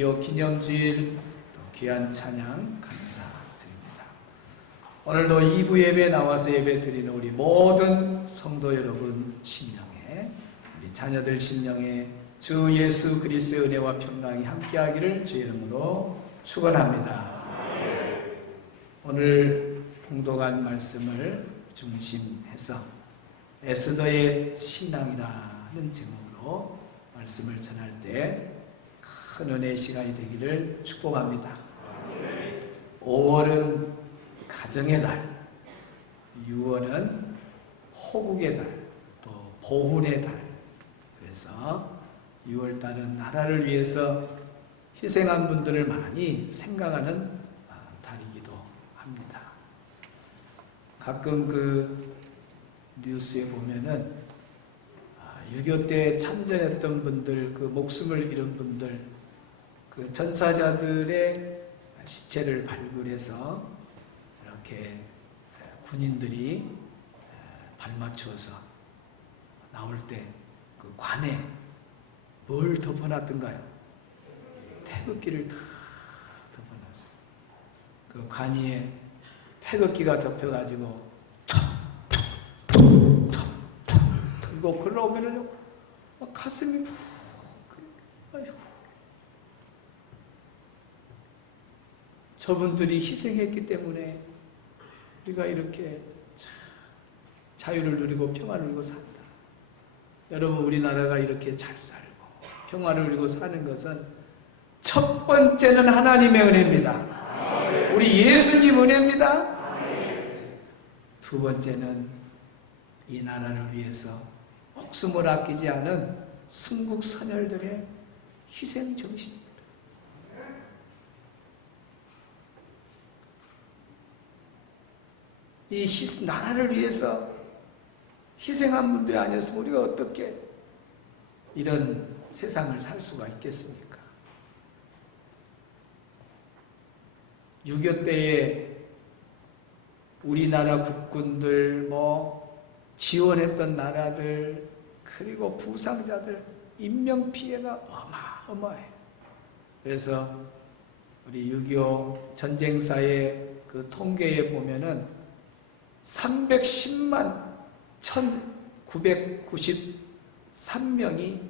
6.25 기념주일 또 귀한 찬양 감사드립니다. 오늘도 2부 예배에 나와서 예배 드리는 우리 모든 성도 여러분 심령에, 우리 자녀들 심령에 주 예수 그리스도의 은혜와 평강이 함께하기를 주의 이름으로 축원합니다. 오늘 봉독한 말씀을 중심해서 에스더의 신앙이라는 제목으로 말씀을 전할 때 큰 은혜의 시간이 되기를 축복합니다. 5월은 가정의 달, 6월은 호국의 달, 또 보훈의 달. 그래서 6월달은 나라를 위해서 희생한 분들을 많이 생각하는 달이기도 합니다. 가끔 그 뉴스에 보면은 6.25 때 참전했던 분들, 그 목숨을 잃은 분들, 그 전사자들의 시체를 발굴해서 이렇게 군인들이 발맞추어서 나올 때 그 관에 뭘 덮어놨던가요? 태극기를 다 덮어놨어요. 그 관 위에 태극기가 덮여가지고 들고 걸어오면은요, 막 가슴이 푹, 아이고. 저분들이 희생했기 때문에 우리가 이렇게 자유를 누리고 평화를 누리고 산다. 여러분, 우리나라가 이렇게 잘 살고 평화를 누리고 사는 것은 첫 번째는 하나님의 은혜입니다. 우리 예수님 은혜입니다. 두 번째는 이 나라를 위해서 목숨을 아끼지 않은 순국 선열들의 희생 정신입니다. 이 나라를 위해서 희생한 분들이 아니었으면 우리가 어떻게 이런 세상을 살 수가 있겠습니까? 6.25 때에 우리나라 국군들, 지원했던 나라들, 그리고 부상자들, 인명피해가 어마어마해요. 그래서 우리 6.25 전쟁사의 그 통계에 보면은 310만 1993명이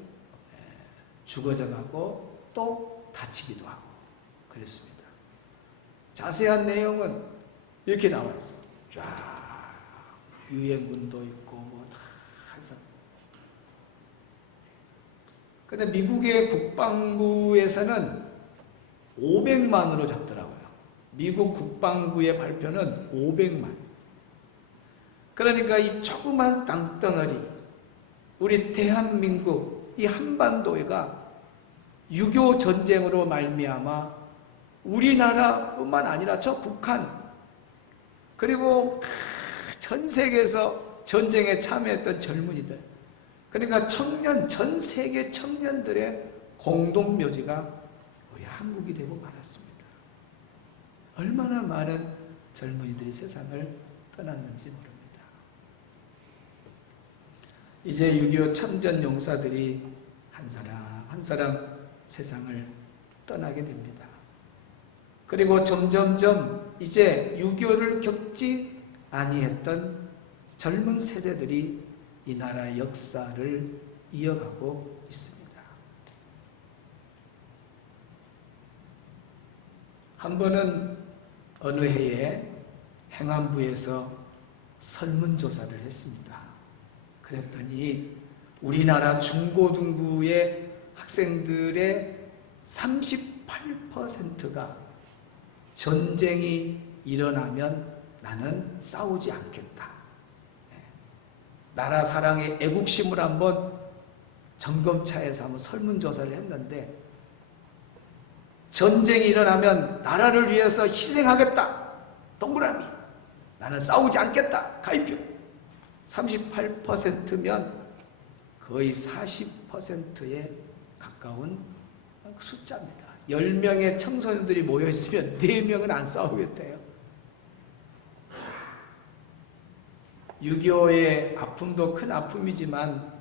죽어져 가고 또 다치기도 하고 그랬습니다. 자세한 내용은 이렇게 나와 있어요. 쫙 유엔군도 있고 다 해서. 근데 미국의 국방부에서는 500만으로 잡더라고요. 미국 국방부의 발표는 500만. 그러니까 이 조그만 땅덩어리, 우리 대한민국, 이 한반도가 6.25 전쟁으로 말미암아 우리나라뿐만 아니라 저 북한, 그리고 전 세계에서 전쟁에 참여했던 젊은이들, 그러니까 청년, 전 세계 청년들의 공동묘지가 우리 한국이 되고 말았습니다. 얼마나 많은 젊은이들이 세상을 떠났는지 모릅니다. 이제 6.25 참전 용사들이 한 사람 한 사람 세상을 떠나게 됩니다. 그리고 점점점 이제 6.25를 겪지 아니했던 젊은 세대들이 이 나라의 역사를 이어가고 있습니다. 한 번은 어느 해에 행안부에서 설문조사를 했습니다. 그랬더니 우리나라 중고등부의 학생들의 38%가 전쟁이 일어나면 나는 싸우지 않겠다. 나라 사랑의 애국심을 한번 점검차에서 한번 설문조사를 했는데, 전쟁이 일어나면 나라를 위해서 희생하겠다. 동그라미. 나는 싸우지 않겠다. 가입표. 38%면 거의 40%에 가까운 숫자입니다. 10명의 청소년들이 모여있으면 4명은 안 싸우겠대요. 6.25의 아픔도 큰 아픔이지만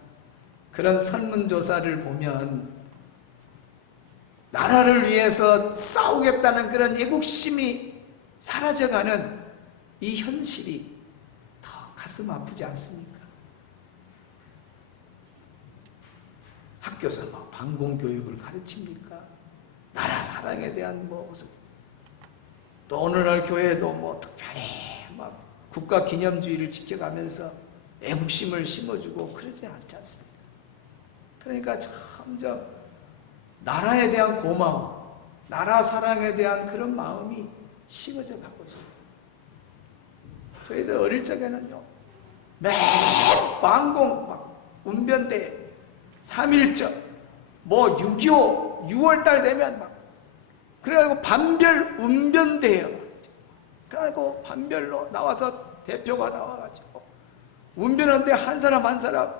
그런 설문조사를 보면 나라를 위해서 싸우겠다는 그런 애국심이 사라져가는 이 현실이 더 가슴 아프지 않습니까? 학교에서 막 반공교육을 가르칩니까? 나라 사랑에 대한 모습. 또 오늘날 교회도 뭐 특별히 막 국가 기념주의를 지켜가면서 애국심을 심어주고 그러지 않지 않습니까? 그러니까 점점 나라에 대한 고마움, 나라 사랑에 대한 그런 마음이 식어져 가고 있어요. 저희들 어릴 적에는요, 매 만공, 막 운변대, 3.1절, 뭐 6.25, 6월달 되면 막, 그래가지고 반별 운변대예요. 그래가지고 반별로 나와서 대표가 나와가지고, 운변하는데 한 사람 한 사람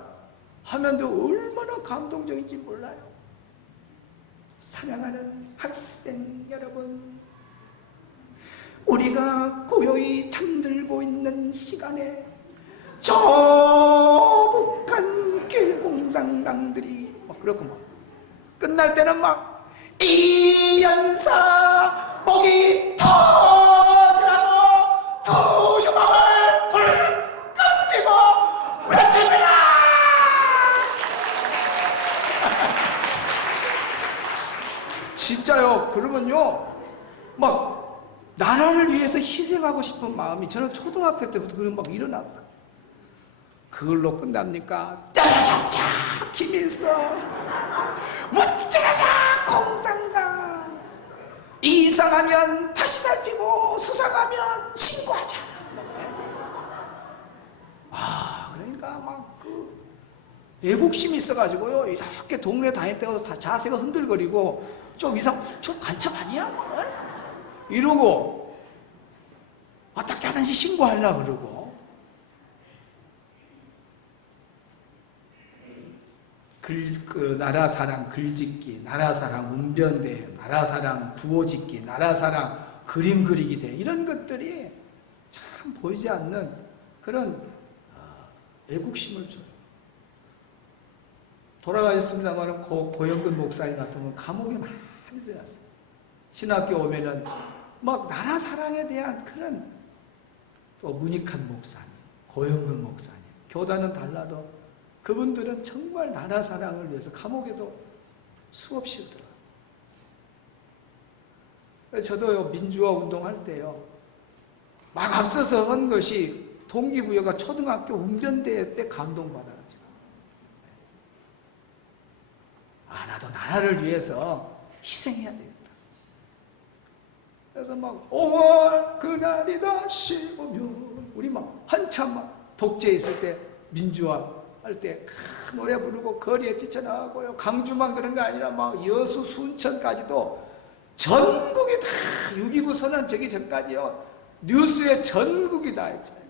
하면도 얼마나 감동적인지 몰라요. 사랑하는 학생 여러분, 우리가 고요히 잠들고 있는 시간에 저 북한 길공산당들이 막 그렇고 막 끝날 때는 막 이연사 목이 터지라고 두 주먹을 불 끈지고 외칩니다. 진짜요. 그러면요 막 나라를 위해서 희생하고 싶은 마음이 저는 초등학교 때부터 그런 막 일어나더라고요. 그걸로 끝납니까? 때려잡자 김일성, 무찌르자 공산당, 이상하면 다시 살피고 수상하면 신고하자. 그러니까 막 그 애국심이 있어가지고요, 이렇게 동네 다닐 때도 다 자세가 흔들거리고 좀 이상, 저 간첩 아니야? 뭐? 이러고 어떻게 하든지 신고하려고 그러고. 그 나라사랑 글짓기, 나라사랑 운변대, 나라사랑 구호짓기, 나라사랑 그림 그리기 대, 이런 것들이 참 보이지 않는 그런 애국심을 줘요. 돌아가셨습니다만 고영근 목사님 같으면 감옥에 많이 들어갔어요. 신학교 오면은 막 나라 사랑에 대한 그런, 또 문익한 목사님, 고영근 목사님, 교단은 달라도 그분들은 정말 나라 사랑을 위해서 감옥에도 수없이 들어가요. 저도요, 민주화 운동할 때요, 막 앞서서 한 것이 동기부여가 초등학교 운변대회 때 감동받아가지고, 나도 나라를 위해서 희생해야 되겠다. 그래서 막 5월 그날이 다시 오면, 우리 막 한참 막 독재 있을 때 민주화 할 때 노래 부르고 거리에 뛰쳐나가고요. 강주만 그런 거 아니라 막 여수 순천까지도 전국이 다 6.29 선언 저기 전까지요, 뉴스에 전국이 다 했어요.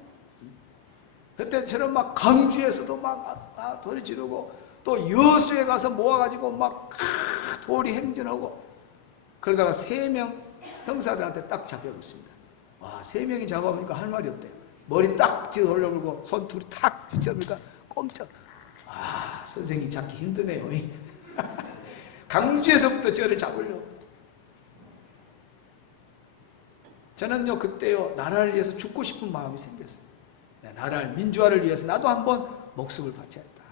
그때 저는 막 강주에서도 막 소리 지르고, 또 여수에 가서 모아가지고 막 도리 행진하고, 그러다가 3명 형사들한테 딱 잡혀버렸습니다. 와, 3명이 잡아보니까 할 말이 없대요. 머리 딱 뒤로 올려버리고 손 둘이 탁 붙여보니까 꼼짝. 선생님 잡기 힘드네요. 강주에서부터 저를 잡으려고. 저는요, 그때요, 나라를 위해서 죽고 싶은 마음이 생겼어요. 나라를, 민주화를 위해서 나도 한번 목숨을 바쳐야겠다.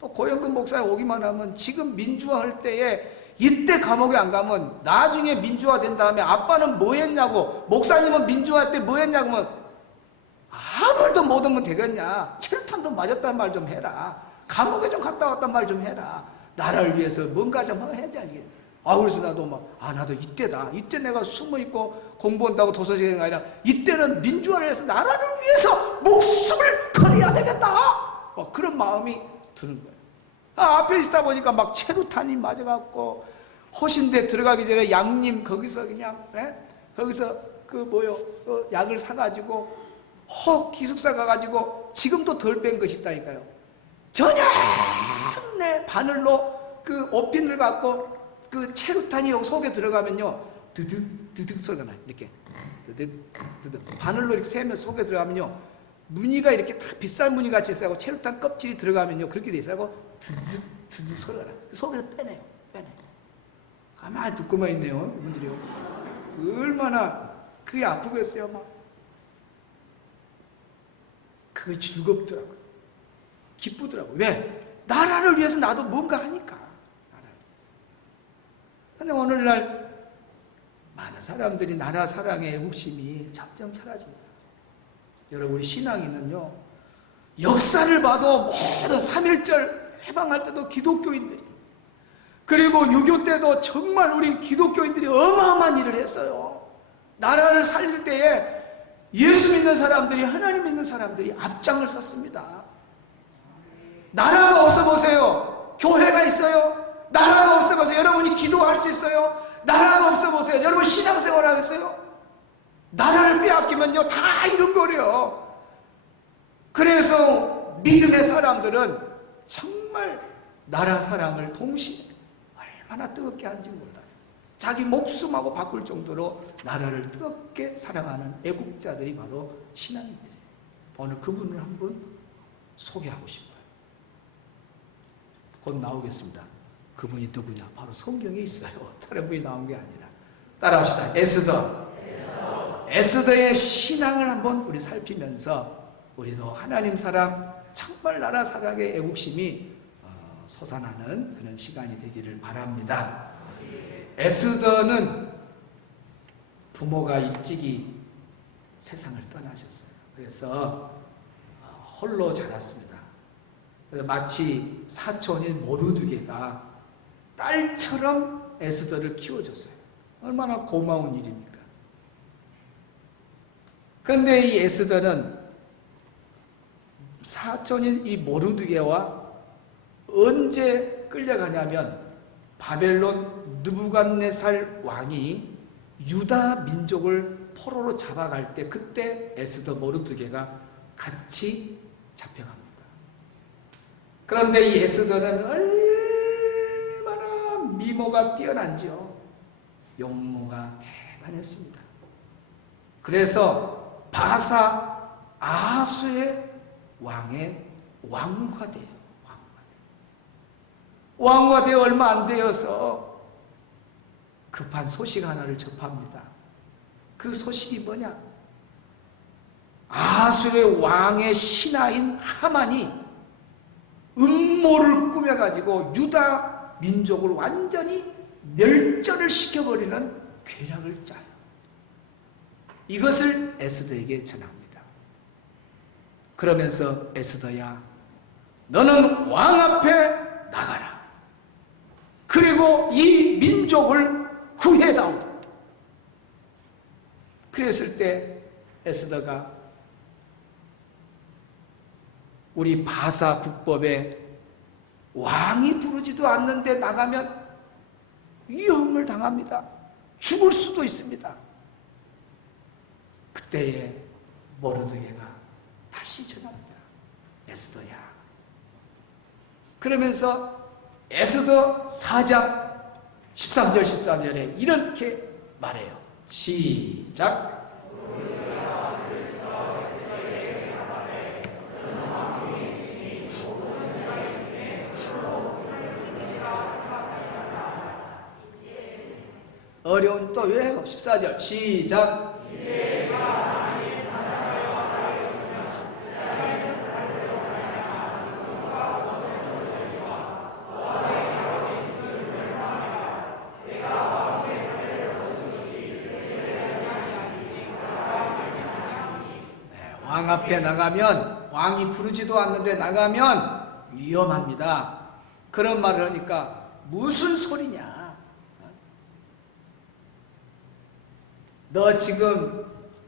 또 고영근 목사님 오기만 하면 지금 민주화 할 때에, 이때 감옥에 안 가면 나중에 민주화 된 다음에 아빠는 뭐 했냐고, 목사님은 민주화 때 뭐 했냐고 하면 아무도 못 오면 되겠냐, 철탄도 맞았단 말 좀 해라, 감옥에 좀 갔다 왔단 말 좀 해라, 나라를 위해서 뭔가 좀 해야지. 그래서 나도 나도 이때다, 이때 내가 숨어있고 공부한다고 도서관이 아니라 이때는 민주화를 해서 나라를 위해서 목숨을 걸어야 되겠다, 그런 마음이 드는 거예요. 앞에 있다 보니까 막 체류탄이 맞아갖고, 허신대 들어가기 전에 양님 거기서 그냥 거기서 약을 사가지고 기숙사 가가지고 지금도 덜 뺀 것이 있다니까요. 전혀 바늘로 그 옷핀을 갖고 그 체류탄이 속에 들어가면요, 드득 드득 소리가 나요. 이렇게 드득 드득 바늘로 이렇게 세면 속에 들어가면요, 무늬가 이렇게 다 빗살 무늬 같이 있어요. 체류탄 껍질이 들어가면요, 그렇게 돼 있어요. 드득 드득 소리가 나요. 속에서 빼내요. 가만히 듣고만 있네요, 이분들이요. 얼마나 그게 아프겠어요, 막. 그게 즐겁더라고요. 기쁘더라고요. 왜? 나라를 위해서 나도 뭔가 하니까. 근데 오늘날 많은 사람들이 나라 사랑의 애국심이 점점 사라진다. 여러분, 우리 신앙인은요, 역사를 봐도 모든 3.1절 해방할 때도 기독교인들이, 그리고 6.25 때도 정말 우리 기독교인들이 어마어마한 일을 했어요. 나라를 살릴 때에 예수 믿는 사람들이, 하나님 믿는 사람들이 앞장을 섰습니다. 나라가 없어 보세요. 교회가 있어요. 나라가 없어 보세요. 여러분이 기도할 수 있어요. 나라가 없어 보세요. 여러분 신앙생활 하겠어요? 나라를 빼앗기면요 다 잃어버려요. 그래서 믿음의 사람들은 정말 나라 사랑을 동시에 얼마나 뜨겁게 하는지 몰라요. 자기 목숨하고 바꿀 정도로 나라를 뜨겁게 사랑하는 애국자들이 바로 신앙인들이에요. 오늘 그분을 한번 소개하고 싶어요. 곧 나오겠습니다. 그분이 누구냐? 바로 성경에 있어요. 다른 분이 나온 게 아니라. 따라합시다. 에스더. 에스더의 신앙을 한번 우리 살피면서 우리도 하나님 사랑, 정말 나라 사랑의 애국심이 솟아나는 그런 시간이 되기를 바랍니다. 에스더는 부모가 일찍이 세상을 떠나셨어요. 그래서 홀로 자랐습니다. 그래서 마치 사촌인 모르드게가 딸처럼 에스더를 키워줬어요. 얼마나 고마운 일입니까? 그런데 이 에스더는 사촌인 이 모르드게와 언제 끌려가냐면 바벨론 느부갓네살 왕이 유다 민족을 포로로 잡아갈 때, 그때 에스더 모르드게가 같이 잡혀갑니다. 그런데 이 에스더는 얼마나 미모가 뛰어난지요. 용모가 대단했습니다. 그래서 바사 아하수의 왕의 왕후가 돼요. 왕후가 되어 얼마 안 되어서 급한 소식 하나를 접합니다. 그 소식이 뭐냐? 아하수의 왕의 신하인 하만이 음모를 꾸며가지고 유다 민족을 완전히 멸절을 시켜버리는 계략을 짜요. 이것을 에스더에게 전합니다. 그러면서 에스더야, 너는 왕 앞에 나가라. 그리고 이 민족을 구해다오. 그랬을 때 에스더가 우리 바사 국법에 왕이 부르지도 않는데 나가면 위험을 당합니다. 죽을 수도 있습니다. 그때에 모르드게가 다시 전합니다. 에스더야. 그러면서 에스더 4장 13절 14절에 이렇게 말해요. 시작. 어려운 또 왜요? 14절 시작. 왕 앞에 나가면, 왕이 부르지도 않는데 나가면 위험합니다. 그런 말을 하니까 무슨 소리냐? 너 지금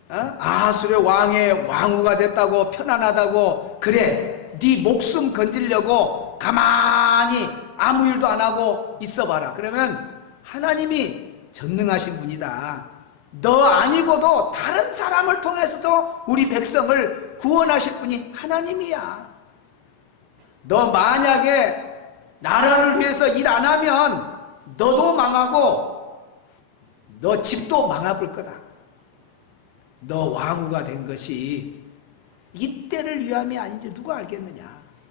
아하수르 왕의 왕후가 됐다고, 편안하다고, 그래 네 목숨 건지려고 가만히 아무 일도 안 하고 있어봐라. 그러면 하나님이 전능하신 분이다. 너 아니고도 다른 사람을 통해서도 우리 백성을 구원하실 분이 하나님이야. 너 만약에 나라를 위해서 일 안 하면 너도 망하고 너 집도 망해볼 거다. 너 왕후가 된 것이 이때를 위함이 아닌지 누가 알겠느냐.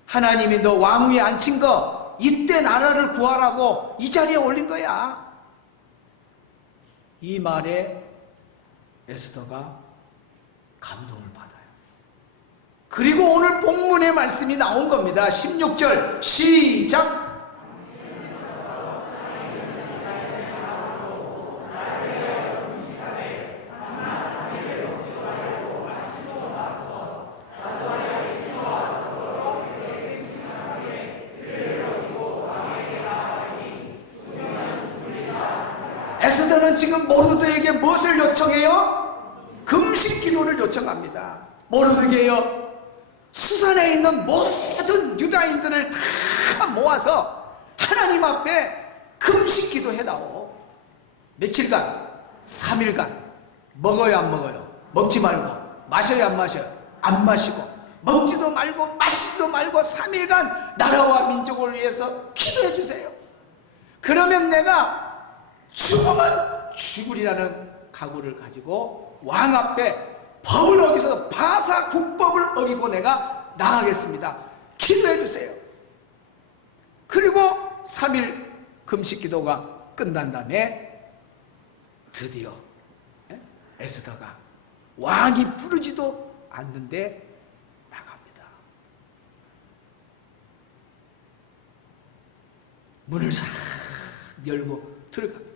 하나님이 너 왕위에 앉힌 거 이때 나라를 구하라고 이 자리에 올린 거야. 이 말에 에스더가 감동을 받아요. 그리고 오늘 본문의 말씀이 나온 겁니다. 16절 시작. 에스더는 지금 모르드에게 무엇을 요청해요? 금식 기도를 요청합니다. 모르드게요, 수산에 있는 모든 유다인들을 다 모아서 하나님 앞에 금식 기도해다오. 며칠간, 3일간 먹어요 안 먹어요? 먹지 말고, 마셔요 안 마셔요? 안 마시고, 먹지도 말고 마시지도 말고 3일간 나라와 민족을 위해서 기도해 주세요. 그러면 내가 죽으면 죽으리라는 각오를 가지고 왕 앞에 법을 어기서 바사 국법을 어기고 내가 나가겠습니다. 기도해 주세요. 그리고 3일 금식 기도가 끝난 다음에 드디어 에스더가 왕이 부르지도 않는데 나갑니다. 문을 싹 열고 들어갑니다.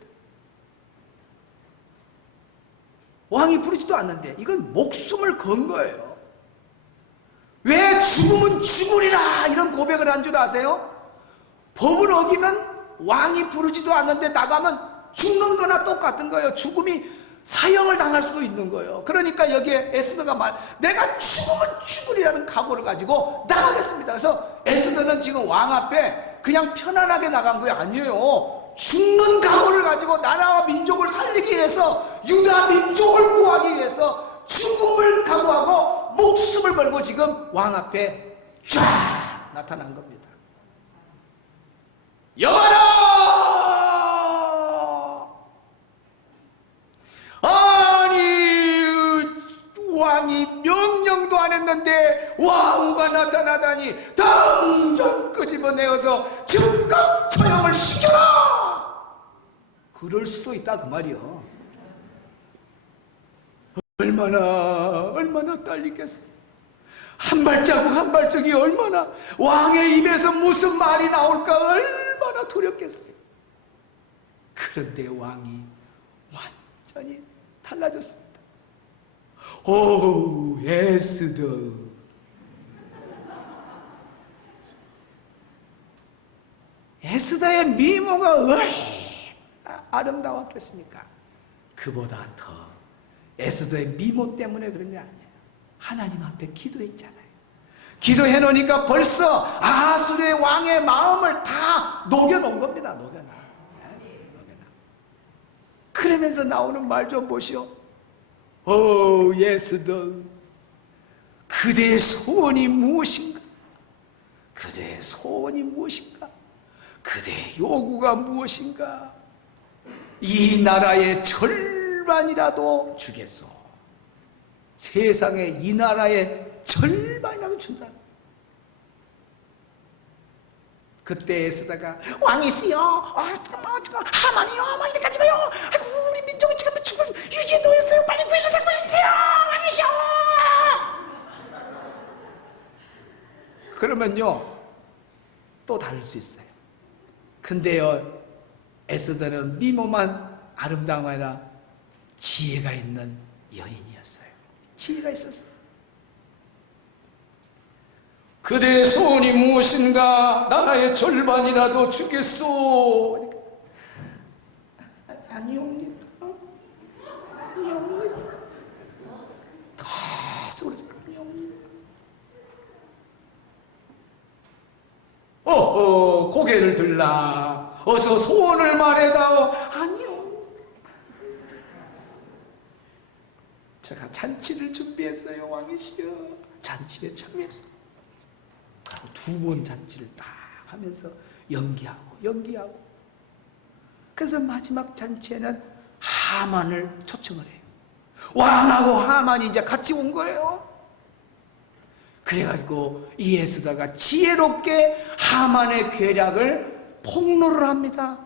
왕이 부르지도 않는데 이건 목숨을 건 거예요. 왜 죽으면 죽으리라 이런 고백을 한 줄 아세요? 법을 어기면 왕이 부르지도 않는데 나가면 죽는 거나 똑같은 거예요. 죽음이 사형을 당할 수도 있는 거예요. 그러니까 여기에 에스더가 내가 죽으면 죽으리라는 각오를 가지고 나가겠습니다. 그래서 에스더는 지금 왕 앞에 그냥 편안하게 나간 게 아니에요. 죽는 각오를 가지고 나라와 민족을 살리기 위해서, 유다 민족을 구하기 위해서 죽음을 각오하고 목숨을 걸고 지금 왕 앞에 쫙 나타난 겁니다. 여봐라! 아니 왕이 명령도 안 했는데 왕후가 나타나다니 당장 끄집어내어서 즉각 처형을 시켜라! 그럴 수도 있다 그 말이요. 얼마나 떨리겠어요. 한 발자국 한 발자국이 얼마나, 왕의 입에서 무슨 말이 나올까 얼마나 두렵겠어요. 그런데 왕이 완전히 달라졌습니다. 오 에스더, 에스더의 미모가 얼마나 아름다웠겠습니까? 그보다 더 에스더의 미모 때문에 그런 게 아니에요. 하나님 앞에 기도했잖아요. 기도해 놓으니까 벌써 아수르의 왕의 마음을 다 녹여놓은 겁니다. 녹여놔. 그러면서 나오는 말 좀 보시오. 오 에스더, 그대의 소원이 무엇인가? 그대의 소원이 무엇인가? 그대의 요구가 무엇인가? 이 나라의 절반이라도 주겠소. 세상에 이 나라의 절반이라도 준다. 그때 에스더가 왕이시여, 하만이요, 막 이래 가지고요. 아이고 우리 민족이 지금 죽을 유지에 놓였어요. 빨리 구해주세요, 구해주세요, 왕이시여. 그러면요 또 다를 수 있어요. 근데요 에스더는 미모만 아름다운 게 아니라 지혜가 있는 여인이었어요. 지혜가 있었어요. 그대의 소원이 무엇인가? 나라의 절반이라도 주겠소. 아니옵니다. 아니옵니다. 다 소리 아니옵니다. 고개를 들라. 어서 소원을 말해다오. 아니옵니다. 제가 잔치를 준비했어요, 왕이시여. 잔치에 참여했어요. 그리고 2번 잔치를 딱 하면서 연기하고 그래서 마지막 잔치에는 하만을 초청을 해요. 왕하고 하만이 이제 같이 온 거예요. 그래가지고 이 에스더가 지혜롭게 하만의 계략을 폭로를 합니다.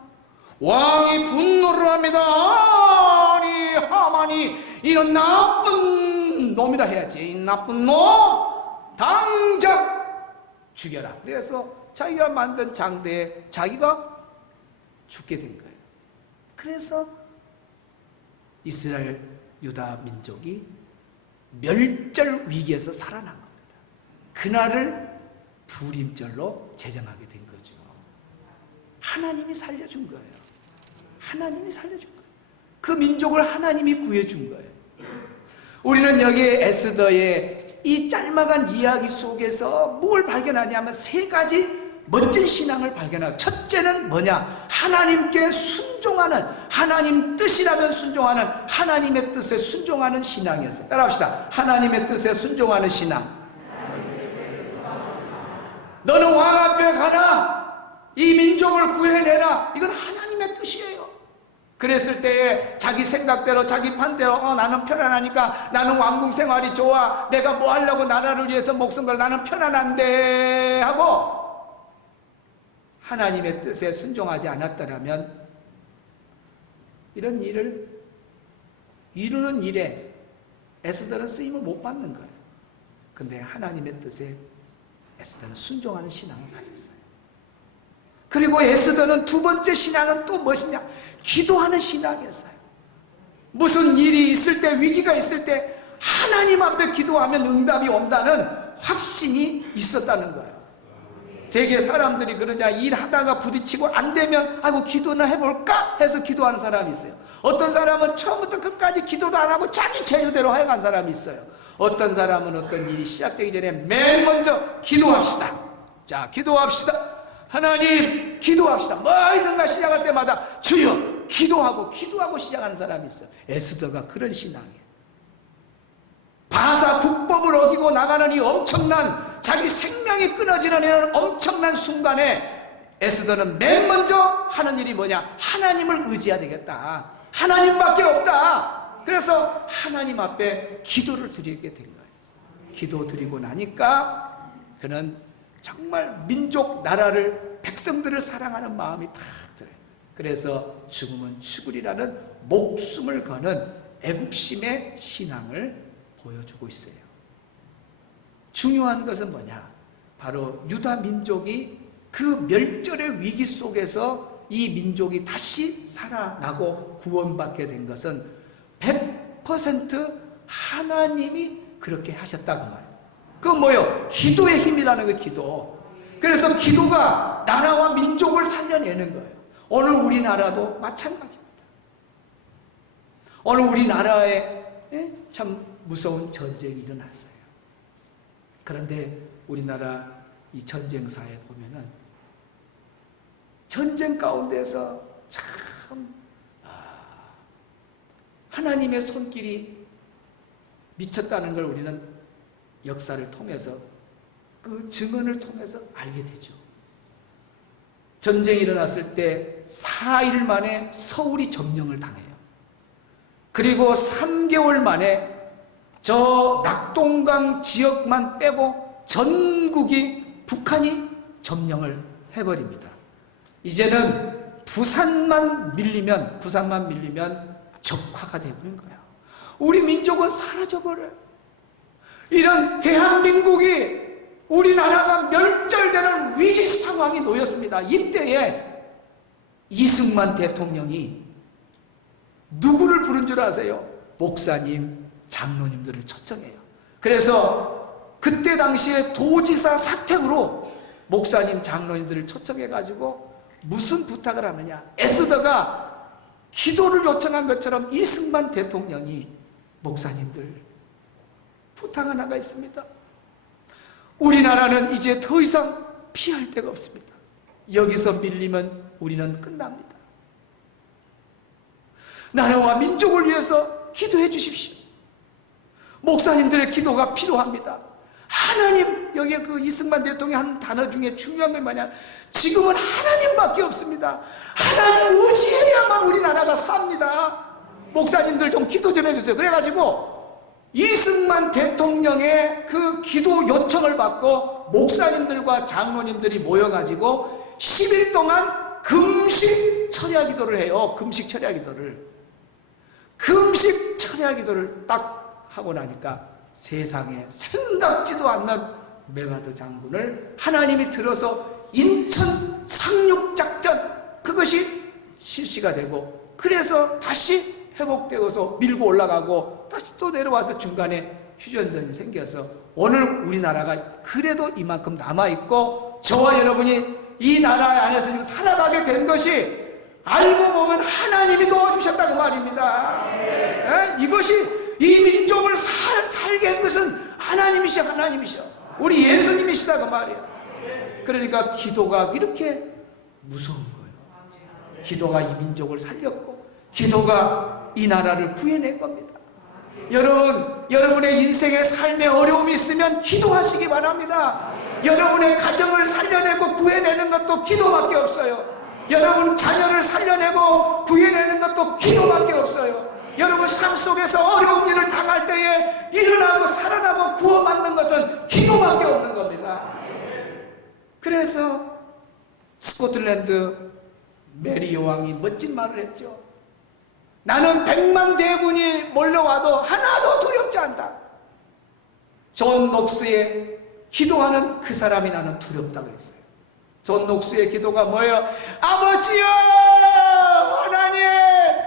왕이 분노를 합니다. 왕이 이런 나쁜 놈이라 해야지, 이 나쁜 놈 당장 죽여라. 그래서 자기가 만든 장대에 자기가 죽게 된 거예요. 그래서 이스라엘 유다 민족이 멸절 위기에서 살아난 겁니다. 그날을 부림절로 제정하게 된 거죠. 하나님이 살려준 거예요. 하나님이 살려준 거예요. 그 민족을 하나님이 구해준 거예요. 우리는 여기 에스더의 이 짤막한 이야기 속에서 뭘 발견하냐면 세 가지 멋진 신앙을 발견하고, 첫째는 뭐냐? 하나님께 순종하는, 하나님 뜻이라면 순종하는, 하나님의 뜻에 순종하는 신앙이었어요. 따라합시다. 하나님의 뜻에 순종하는 신앙. 너는 왕 앞에 가라, 이 민족을 구해내라. 이건 하나님의 뜻이에요. 그랬을 때에 자기 생각대로, 자기 판대로 나는 편안하니까, 나는 왕궁 생활이 좋아, 내가 뭐 하려고 나라를 위해서 목숨 걸어, 나는 편안한데 하고 하나님의 뜻에 순종하지 않았더라면 이런 일을 이루는 일에 에스더는 쓰임을 못 받는 거예요. 근데 하나님의 뜻에 에스더는 순종하는 신앙을 가졌어요. 그리고 에스더는 두 번째 신앙은 또 무엇이냐? 기도하는 신앙이었어요. 무슨 일이 있을 때, 위기가 있을 때 하나님 앞에 기도하면 응답이 온다는 확신이 있었다는 거예요. 세계 사람들이 그러자, 일하다가 부딪히고 안 되면 아이고 기도나 해볼까 해서 기도하는 사람이 있어요. 어떤 사람은 처음부터 끝까지 기도도 안 하고 자기 제휴대로 하여간 사람이 있어요. 어떤 사람은 어떤 일이 시작되기 전에 맨 먼저 기도합시다. 자, 기도합시다. 하나님, 기도합시다. 뭐이든가 시작할 때마다 주여, 기도하고 시작하는 사람이 있어요. 에스더가 그런 신앙이에요. 바사 국법을 어기고 나가는 이 엄청난, 자기 생명이 끊어지는 이런 엄청난 순간에 에스더는 맨 먼저 하는 일이 뭐냐? 하나님을 의지해야 되겠다. 하나님밖에 없다. 그래서 하나님 앞에 기도를 드리게 된 거예요. 기도 드리고 나니까 그는 정말 민족, 나라를, 백성들을 사랑하는 마음이 탁 들어요. 그래서 죽으면 죽으리라는 목숨을 거는 애국심의 신앙을 보여주고 있어요. 중요한 것은 뭐냐? 바로 유다 민족이 그 멸절의 위기 속에서 이 민족이 다시 살아나고 구원받게 된 것은 100% 하나님이 그렇게 하셨다고 말이에요. 그건 뭐예요? 기도의 힘이라는 거예요. 기도. 그래서 기도가 나라와 민족을 살려내는 거예요. 오늘 우리나라도 마찬가지입니다. 오늘 우리나라에 참 무서운 전쟁이 일어났어요. 그런데 우리나라 이 전쟁사에 보면은 전쟁 가운데서 참 하나님의 손길이 미쳤다는 걸 우리는 역사를 통해서, 그 증언을 통해서 알게 되죠. 전쟁이 일어났을 때 4일 만에 서울이 점령을 당해요. 그리고 3개월 만에 저 낙동강 지역만 빼고 전국이, 북한이 점령을 해버립니다. 이제는 부산만 밀리면 적화가 되어버린 거예요. 우리 민족은 사라져버려요. 이런 대한민국이, 우리나라가 멸절되는 위기 상황이 놓였습니다. 이때에 이승만 대통령이 누구를 부른 줄 아세요? 목사님, 장로님들을 초청해요. 그래서 그때 당시에 도지사 사택으로 목사님, 장로님들을 초청해가지고 무슨 부탁을 하느냐? 에스더가 기도를 요청한 것처럼 이승만 대통령이 목사님들 부탁 하나가 있습니다. 우리나라는 이제 더 이상 피할 데가 없습니다. 여기서 밀리면 우리는 끝납니다. 나라와 민족을 위해서 기도해 주십시오. 목사님들의 기도가 필요합니다. 하나님, 여기에 그 이승만 대통령이 한 단어 중에 중요한 게 뭐냐? 지금은 하나님밖에 없습니다. 하나님 의지해야만 우리나라가 삽니다. 목사님들 좀 기도 좀 해주세요. 그래가지고 이승만 대통령의 그 기도 요청을 받고 목사님들과 장로님들이 모여가지고 10일 동안 금식 철야 기도를 해요. 금식 철야 기도를. 금식 철야 기도를 딱 하고 나니까 세상에 생각지도 않는 메가드 장군을 하나님이 들어서 인천 상륙작전 그것이 실시가 되고, 그래서 다시 회복되어서 밀고 올라가고 다시 또 내려와서 중간에 휴전선이 생겨서 오늘 우리나라가 그래도 이만큼 남아있고 저와 여러분이 이 나라 안에서 지금 살아가게 된 것이 알고 보면 하나님이 도와주셨다고 말입니다. 이것이 이 민족을 살게 한 것은 하나님이셔. 우리 예수님이시다고 말이에요. 그러니까 기도가 이렇게 무서운 거예요. 기도가 이 민족을 살렸고 기도가 이 나라를 구해낸 겁니다. 여러분의 인생의 삶에 어려움이 있으면 기도하시기 바랍니다. 여러분의 가정을 살려내고 구해내는 것도 기도밖에 없어요. 여러분 자녀를 살려내고 구해내는 것도 기도밖에 없어요. 여러분 삶 속에서 어려운 일을 당할 때에 일어나고 살아나고 구원받는 것은 기도밖에 없는 겁니다. 그래서 스코틀랜드 메리 여왕이 멋진 말을 했죠. 나는 100만 대군이 몰려와도 하나도 두렵지 않다. 존 녹스의 기도하는 그 사람이 나는 두렵다 그랬어요. 존 녹스의 기도가 뭐예요? 아버지여 하나님,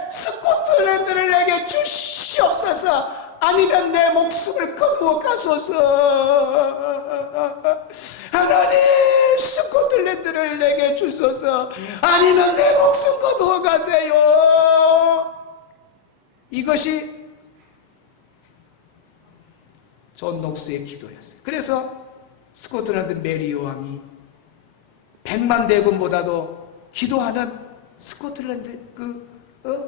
스코틀랜드를 내게 주시옵소서. 아니면 내 목숨을 거두어 가소서. 하나님, 스코틀랜드를 내게 주소서. 아니면 내 목숨 거두어 가세요. 이것이 존 녹스의 기도였어요. 그래서 스코틀랜드 메리 여왕이 100만 대군보다도 기도하는 스코틀랜드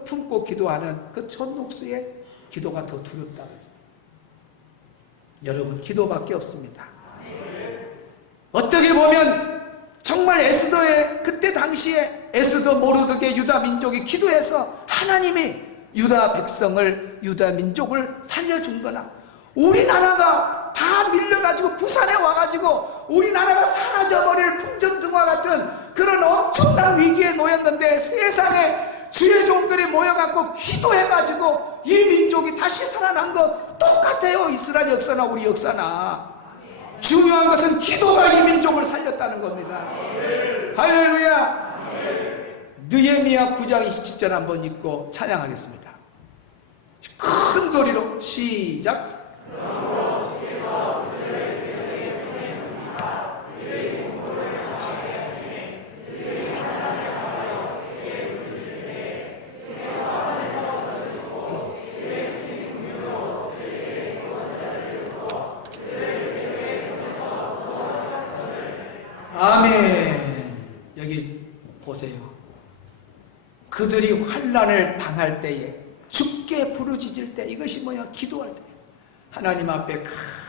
품고 기도하는 그 존 녹스의 기도가 더 두렵다. 여러분, 기도밖에 없습니다. 어떻게 보면 정말 에스더의 그때 당시에 에스더 모르드게 유다 민족이 기도해서 하나님이 유다 백성을, 유다 민족을 살려준 거나, 우리나라가 다 밀려가지고 부산에 와가지고 우리나라가 사라져버릴 풍전등화 같은 그런 엄청난 위기에 놓였는데 세상에 주의 종들이 모여갖고 기도해가지고 이 민족이 다시 살아난 거 똑같아요. 이스라엘 역사나 우리 역사나. 중요한 것은 기도가 이 민족을 살렸다는 겁니다. 할렐루야. 느헤미야 9장 27절 한번 읽고 찬양하겠습니다. 큰 소리로 시작. 아멘. 여기 보세요. 그들이 환난을 당할 때에, 죽게 부르짖을 때, 이것이 뭐야? 기도할 때. 하나님 앞에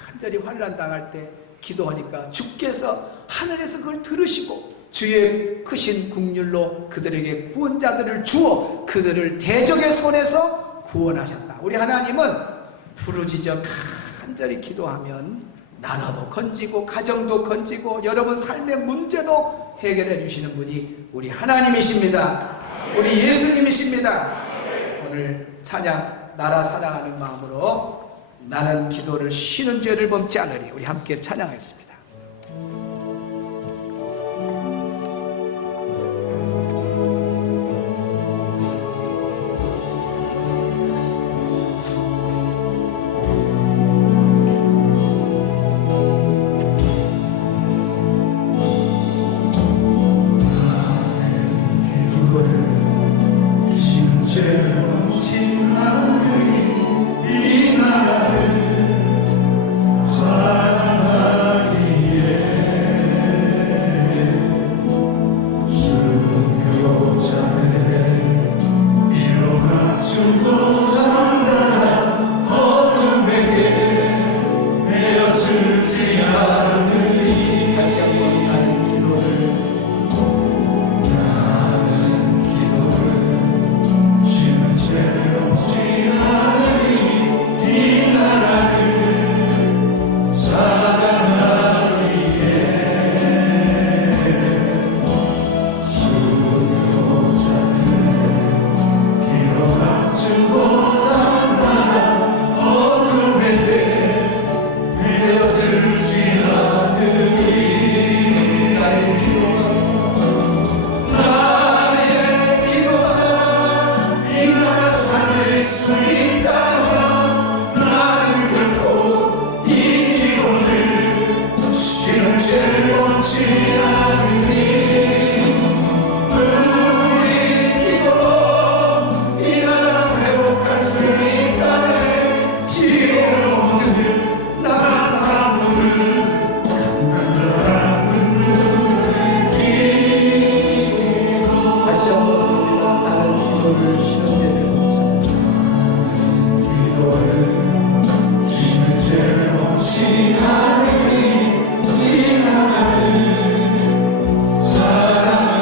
간절히 환난 당할 때 기도하니까 주께서 하늘에서 그걸 들으시고 주의 크신 긍휼로 그들에게 구원자들을 주어 그들을 대적의 손에서 구원하셨다. 우리 하나님은 부르짖어 간절히 기도하면 나라도 건지고 가정도 건지고 여러분 삶의 문제도 해결해 주시는 분이 우리 하나님이십니다. 우리 예수님이십니다. 오늘 찬양, 나라 사랑하는 마음으로 나는 기도를 쉬는 죄를 범치 않으리. 우리 함께 찬양하겠습니다. 주고 수 있다면 나는 결코 이 기도를 쉬는 죄를 넘지 않으니 우리 기도로 이 나라 회복할 수 있다네 뒤로들 나타나를 간절한 눈물을 기도 다시 한번 우리가 나는 기도를 쉬는 죄를 넘지 않으니 기도를 쉬는 죄를 넘지 않으니 이 나라를 사랑하기에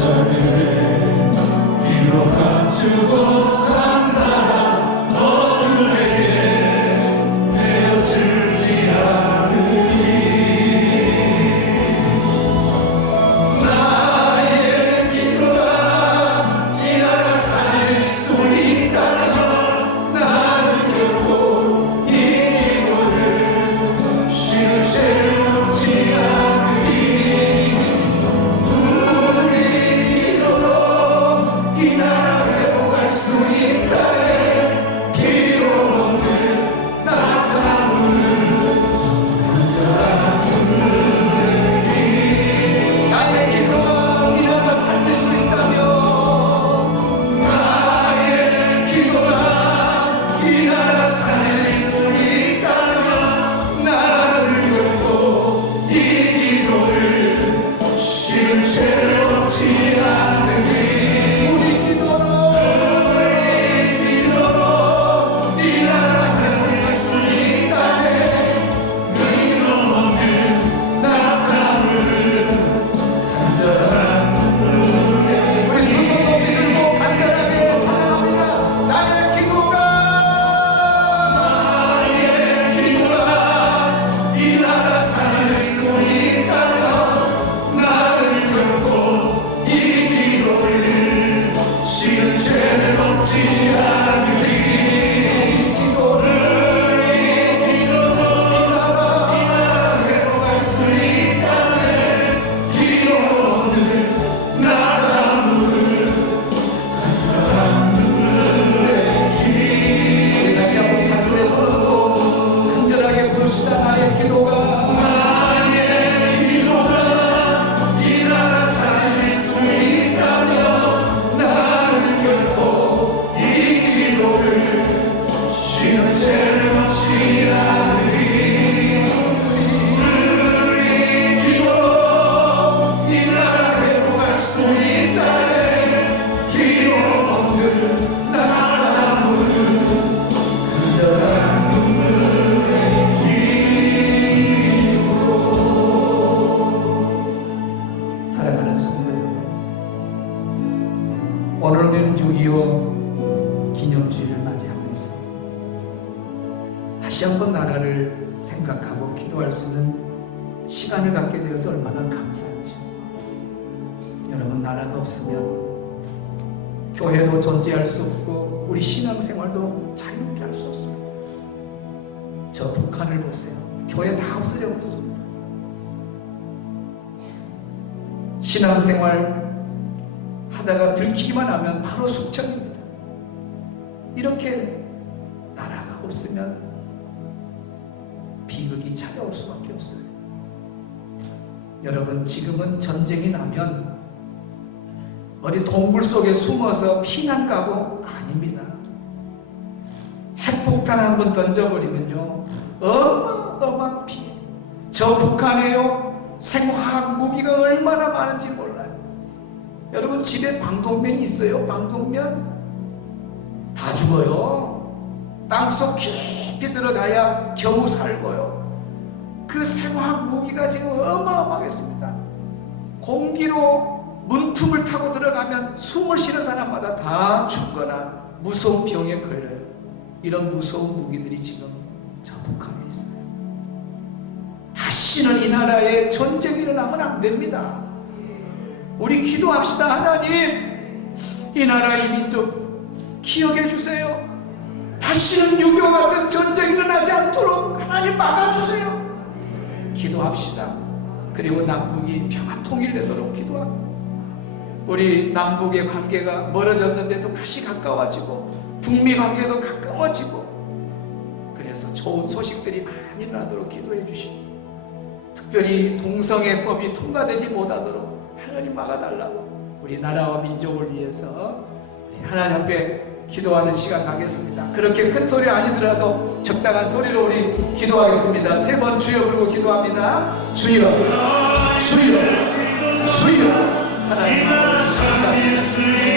순교자들의 피로 감추고 산다라 어둠에게 헤어질지 않으리 나의 기도가 이 나라 살릴 수 있다면 나는 결코 이 기도를 쉬는 죄를 넘지 않으리 우리 기도로 이 나라 회복할 수 있다네 뒤로들 나타나는 간절한 눈물의 길 나의 기도가 이 나라 살릴 수 있다면 나의 기도가 이 나라 살릴 수 있다면 나는 결코 이 기도를 쉬는 죄를 넘지 않으니 우리 기도로 이 나라 회복할 수 있다네 뒤로들 나타나는 간절한 눈물에 우리 두 손 높이 들고 간절하게 찬양합니다. 나의 기도가 이 나라 살릴 수 있다면 나는 결코 이 기도를 쉬는 죄를 넘지 않으리 이 나라 회복할 수 있다네 뒤로들 나타나는 간절한 눈물의 길 우리 다시 한번 가슴에 손을 얹고 간절하게 부릅시다. 나의 기도가 이 나라 살릴 수 있다면 나는 결코 이 기도를 쉬는 죄를 넘지 않으리 우리 기도로 이 나라 회복할 수 있다네 뒤로들 나타나는 간절한 눈물의 기도 사랑하는 성도 여러분 오늘 우리는 6.25 기념주의를 맞이하고 있습니다. 다시 한번 나라를 생각하고 기도할 수 있는 시간을 갖게 되어서 얼마나 감사하죠. 여러분 나라가 없으면 교회도 존재할 수 없고 우리 신앙생활도 자유롭게 할 수 없습니다. 저 북한을 보세요. 교회 다 없어져 버렸습니다. 신앙생활 하다가 들키기만 하면 바로 숙청입니다. 이렇게 나라가 없으면 비극이 찾아올 수밖에 없어요. 여러분 지금은 전쟁이 나면 어디 동굴 속에 숨어서 피난 가고 아닙니다. 핵폭탄 한번 던져버리면요 어마어마한 피해. 저 북한에요 생화학 무기가 얼마나 많은지 몰라요. 여러분 집에 방독면이 있어요. 방독면 다 죽어요. 땅속 깊이 들어가야 겨우 살고요. 그 생화학 무기가 지금 어마어마하겠습니다. 공기로 문틈을 타고 들어가면 숨을 쉬는 사람마다 다 죽거나 무서운 병에 걸려요. 이런 무서운 무기들이 지금 저 북한에 있어요. 다시는 이 나라에 전쟁이 일어나면 안 됩니다. 우리 기도합시다. 하나님 이 나라 이 민족 기억해 주세요. 다시는 6.25 같은 전쟁이 일어나지 않도록 하나님 막아주세요. 기도합시다. 그리고 남북이 평화 통일되도록 기도합니다. 우리 남북의 관계가 멀어졌는데도 다시 가까워지고 북미 관계도 가까워지고 그래서 좋은 소식들이 많이 나도록 기도해 주시고 특별히 동성애법이 통과되지 못하도록 하나님 막아달라고 우리 나라와 민족을 위해서 하나님 앞에 기도하는 시간 가겠습니다. 그렇게 큰 소리 아니더라도 적당한 소리로 우리 기도하겠습니다. 3번 주여 부르고 기도합니다. 주여 주여 주여. 하나님 아버지 감사합니다.